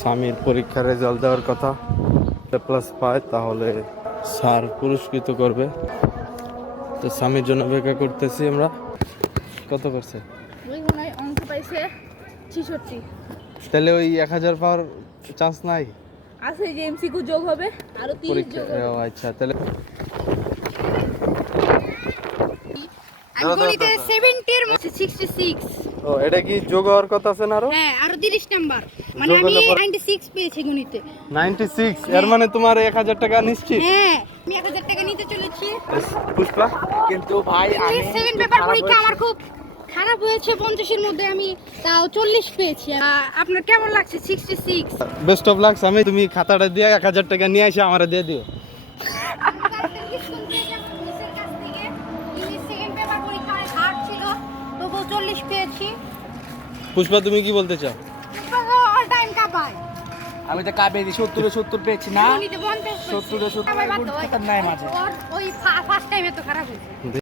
স্বামীর পরীক্ষার রেজাল্ট দেওয়ার কথা, প্লাস পায় তাহলে স্যার পুরস্কৃত করবে। তো স্বামীর জন্য অপেক্ষা করতেছি আমরা। কত করছে? ওই মনে হয় অঙ্ক পাইছে 66। তাহলে ওই 1000 পাওয়ার চান্স নাই আছে যে এমসিকিউ যোগ হবে আরো 30 পরীক্ষা? যোগ হবে। ও আচ্ছা, তাহলে আমি গণিতে 70 এর মধ্যে 66। ও এটা কি যোগ হওয়ার কথা আছে না আরো? হ্যাঁ আরো 30 নাম্বার, মানে যোগ আমি হলে পরে 96 পেয়েছি গণিতে। 96 এর মানে তোমার 1000 টাকা নিশ্চিত? হ্যাঁ আমি 1000 টাকা নিতে চলেছি। পুষ্পা, কিন্তু ভাই আমি সেকেন্ড পেপার পরীক্ষা আমার খুব খারাপ হয়েছে, 50 এর মধ্যে আমি তাও 40 পেয়েছি। আপনার কেমন লাগছে 66? বেস্ট অফ লাক স্বামী। তুমি খাতাটা দিয়ে 1000 টাকা নিয়ে এসে আমারে দিয়ে দিও। পুষ্পা, তুমি কি বলতে চাও? আমি তো কাবে 70 পেয়েছি না, 70 নাই মাঝে। ওই ফার্স্ট টাইম এত খারাপ হয়েছে।